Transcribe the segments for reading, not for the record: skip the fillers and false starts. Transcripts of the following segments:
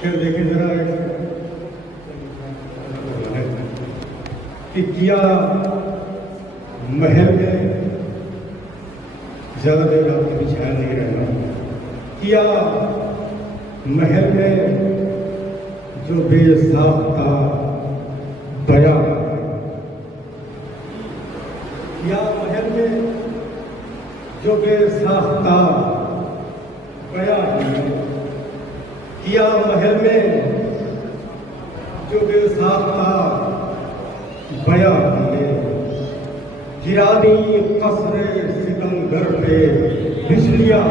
फिर देखें जरा कि किया महल में ज्यादा देर आपके पीछे नहीं रहना। किया महल में जो बेसाख्ता बया, किया महल में जो बेसाख्ता बया, किया महल में जो बेसाख्ता बया, गिरा दी कसरे सिकंदर पे बिजलियां।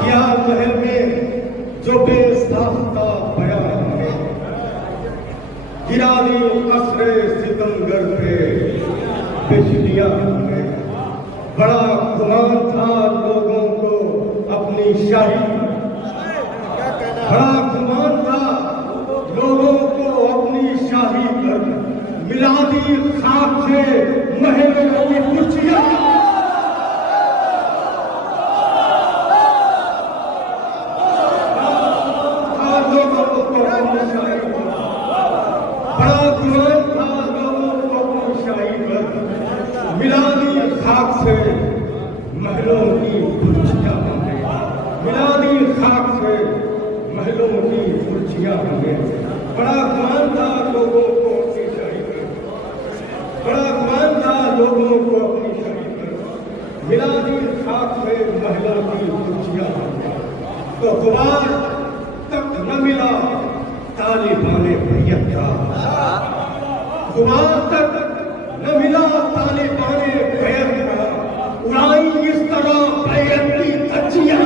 किया महल में जो बेसाख्ता बया, गिरा दी कसरे सिकंदर पे बिजलियां। बड़ा गुमान था लोगों को अपनी शाही, बड़ा गुमान था लोगों को अपनी शाही पर, मिला दी खाक से महलों की कुर्सियां। बड़ा गुमान था लोगों को अपनी शाही पर, मिला दी खाक से महलों की कुर्सियां। मिला दी खाक से महलों की कुर्सियां हमें। बड़ा गुमान था लोगों को अपनी शाही पर, बड़ा गुमान था लोगों को अपनी शाही पर, मिला दी खाक में महलों की कुर्सियां हमें। तो गुबार तक न मिला तालिबाने बैयत का, गुबार तक न मिला तालिबाने बैयत का, उड़ाई इस तरह बैयत की धज्जियां।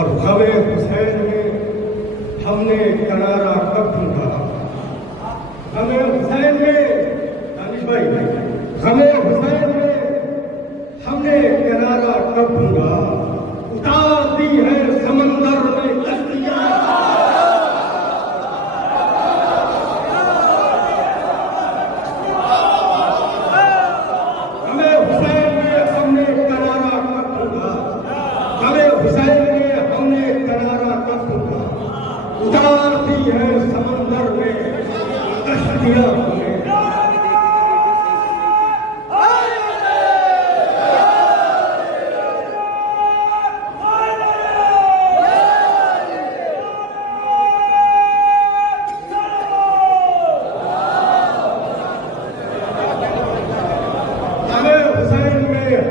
और ग़मे हुसैन में हमने करारा कब ढूंढा, ग़मे हुसैन में, दानिश भाई, ग़मे हुसैन में हमने करारा कब ढूंढा, उतार दी है समंदर में कश्तियां। ग़मे हुसैन में हमने करारा कब ढूंढा, ग़मे हुसैन में हमने करारा कब ढूंढा, उतार दी है समंदर में कश्तियां।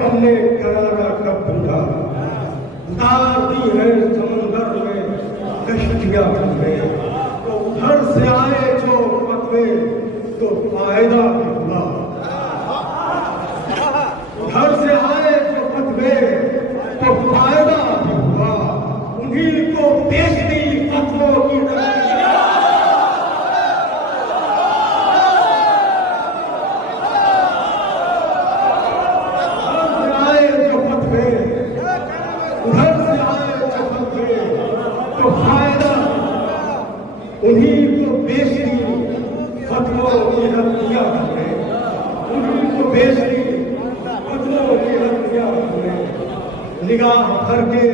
हमने करारा कब ढूंढा, उतार दी है समंदर में कश्तियां में। तो उधर से आए जो फतवे तो फायदा भी हुआ, उधर से आए जो फतवे तो फायदा भी हुआ, उन्हीं को बेच दी फतवों की तो फायदा, उन्हीं को बेच दी फतवों की हत्या हमने, उन्हीं को बेच दी फतवों की हत्या हमने। निगाह भर के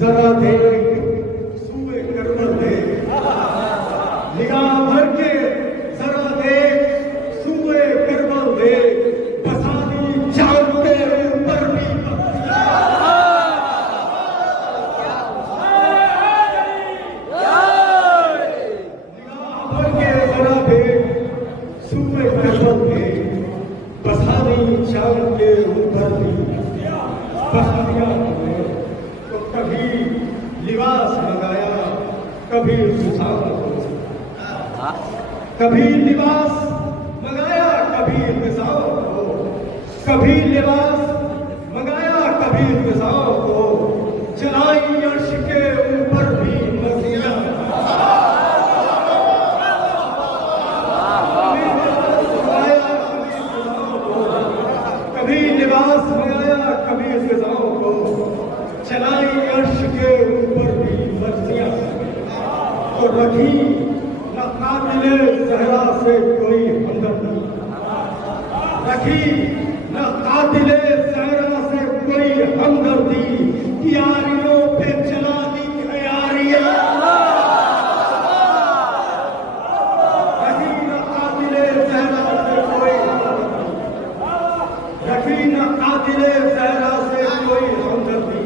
जरा देख सूए करवल दे, निगाह भर के जरा देख सूए करवल दे, बसा दी चांद के ऊपर भी चांद के ऊपर भी बस्तियां हुए। तो कभी लिबास लगाया, कभी सुसाद, कभी लिबास फिजाओं को, चलाई अर्श के ऊपर भी मर्जियां, तो रखी न कातिले सहरा से कोई हमदर्दी, रखी न कातिले सहरा से कोई हमदर्दी, यारियों पे चला दी यारियां, रखी न कातिले सहरा से कोई हमदर्दी, रखी न कातिले सहरा से कोई हमदर्दी,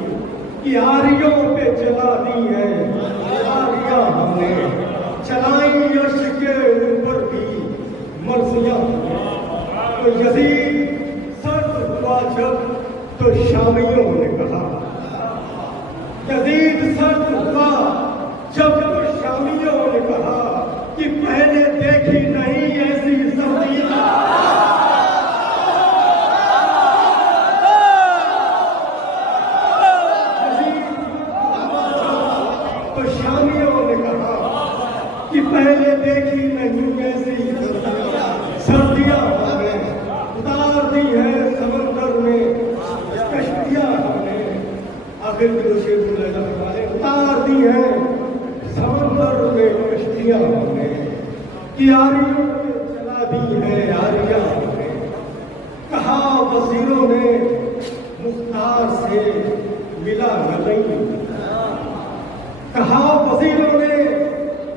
यारियों पे चला दी है यारियां हमने, चलाई यश के ऊपर भी मर्जियां। तो यजीद सर्द हुआ जब तो शामियों ने कहा, यजीद सर्द हुआ जब तो शामियों ने कहा कि पहले देखी नहीं ऐसी सर्दियां। तो शामियों ने कहा कि पहले देखी नहीं ऐसी सर्दियां हमने उतार दी है समंदर में कश्तियां हमने, आखिर में तो शेर बोले जाने वाले, उतार दी है समंदर में कश्तियां हमने, यारियों पे चला दी है यारियां हमने। कहा वजीरों ने मुख्तार से मिला नहीं, कहा वजीरों ने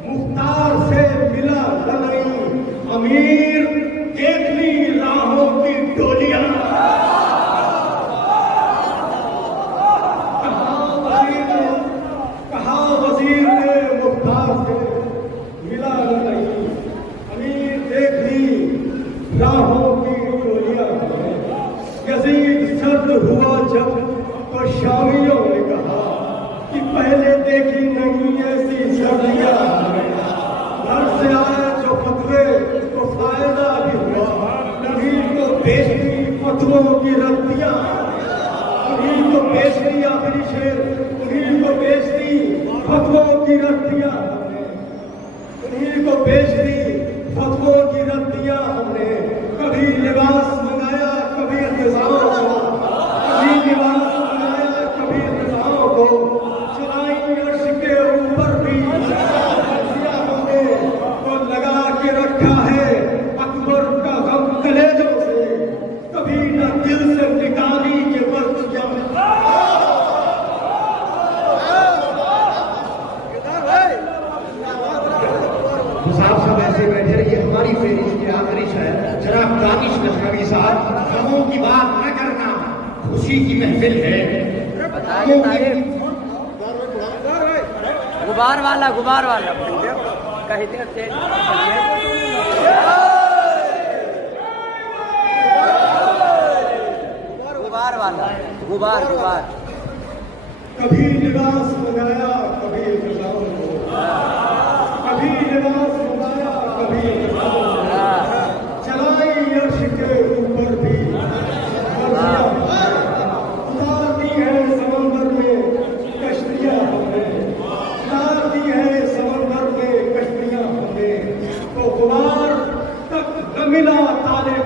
मुख्तार से मिला नहीं, अमीर देख ली राहों की डोलियां। कहा वजीर ने मुख्तार से मिला नहीं, अमीर देख ली राहों की डोलियां। यजीद सर्द हुआ जब तो शामियों ने कहा कि पहले देखी नहीं ऐसी सर्दियां। घर से आए जो फतवे तो फायदा भी हुआ, उन्हीं को बेच दी फतवों की रद्दियां, उन्हीं को बेच दी आखिरी शेर, उन्हीं को बेच दी फतवों की रद्दियां, उन्हीं को बेच दी फतवों की रद्दियां हमने। कभी लिबास मंगाया कभी इंतजामों को, कभी लिबास मंगाया कभी इंतजामों को, चलाई अर्श के ऊपर भी हमने तो लगा के रखा है अकबर का गम कलेजों से, कभी न दिल से निकाली के बर्तियां। साहब सब ऐसे बैठे रहिए, हमारी फेरिश की आखिरी शायर जनाब दानिश लखनवी साहब, गमों की बात न करना खुशी की महफिल है। गुबार वाला कहते तेज गुबार कभी लिबास मंगाया कभी इंतजामों को, कभी लिबास मंगाया कभी इंतजामों को, चलाई अर्श के ऊपर भी मर्जियां, उतार दी है समंदर में कश्तियां हमने, उतार दी है समंदर में कश्तियां हमने। तो गुबार तक न मिला ताले